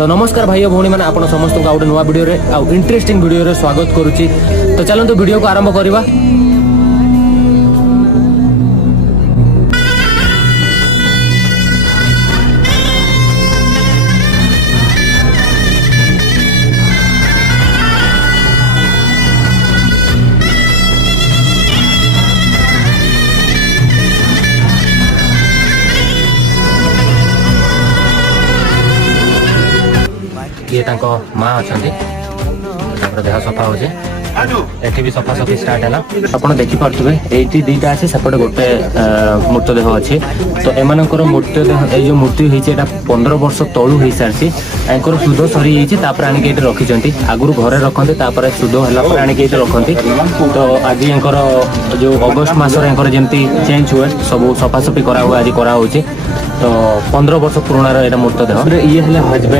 तो नमस्कार भाई भौणी मैंने आप समस्त को गोटे नुआ वीडियो आउ इंटरेस्टिंग वीडियो स्वागत करुच्ची। तो चलते वीडियो को आरंभ करवा। ये माँ अच्छा देह सफा हो एठी भी सफा सफी स्टार्ट है। आप देखिपे ये दुईटा अच्छे सेपटे गोटे मृतदेह अच्छे। तो एमर मृतदेह ये मूर्ति होती 15 वर्ष तलू हो सारी एंकर सुध सरी जापर आणिक ये रखी आगुरी घरे रखते सुध है आणिक ये रखती। तो आज एंकर जो अगस्ट मसर जमी चेंज हुए सब सफासफी करा हुआ आज करा। तो 15 वर्ष पुराणार मृतदेह ये हस्बैंड